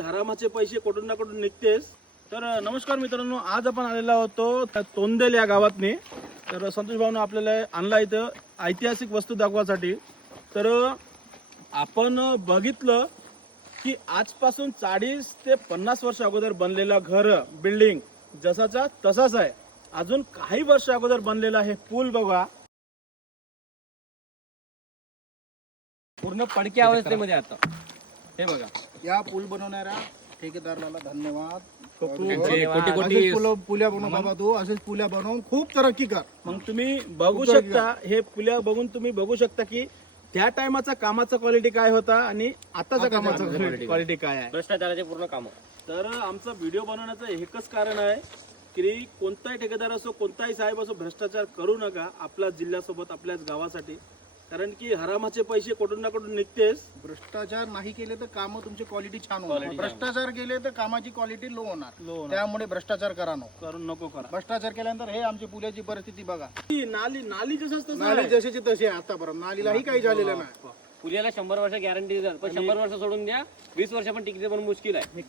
हरामाचे पैसे कुठून ना कुठून निघतेस. तर नमस्कार मित्रांनो, आज आपण आलेलो होतो तोंदेल या गावातनी. तर संतोष भाऊनं आपल्याला आणला इथं ऐतिहासिक वस्तू दाखवासाठी. तर आपण बघितलं की आजपासून 40 ते 50 वर्ष अगोदर बनलेला घर बिल्डिंग जसाचा तसाच आहे. अजून काही वर्ष अगोदर बनलेला हे पूल बघा, पूर्ण पडक्या अवस्थेमध्ये आता हे बघा. या पूल बनवणाऱ्या ठेकेदाराला धन्यवाद. कोटी पुल्या बनव बाबा, तू असेच पुल्या बनवून खूप तरक्की कर. मग तुम्ही बघू शकता, हे पुल्या बघून तुम्ही बघू शकता की त्या टायमाचा कामाचा क्वालिटी काय होता आणि आताचा कामाचा क्वालिटी काय आहे. भ्रष्टाचाराचे पूर्ण काम. तर आमचा व्हिडिओ बनवण्याचं एकच कारण आहे की कोणताही ठेकेदार असो, कोणताही साहेब असो, भ्रष्टाचार करू नका आपल्या जिल्ह्यासोबत, आपल्याच गावासाठी. कारण की हरामाचे पैसे कुठून ना कुठून निघतेस. भ्रष्टाचार नाही केले तर काम तुमची क्वालिटी छान होणार, भ्रष्टाचार केले तर कामाची क्वालिटी लो होणार. त्यामुळे भ्रष्टाचार करा नको करा. भ्रष्टाचार केल्यानंतर हे आमची पुल्याची परिस्थिती बघा. ही नाली जसंच तसं नाली आहे. जशीची तशी आहे आतापर्यंत, नालीलाही काही झालेलं नाही. पुण्याला 100 वर्ष गॅरंटी देतात, पण 100 वर्ष सोडून द्या, 20 वर्ष पण टिकते पण मुश्किल आहे.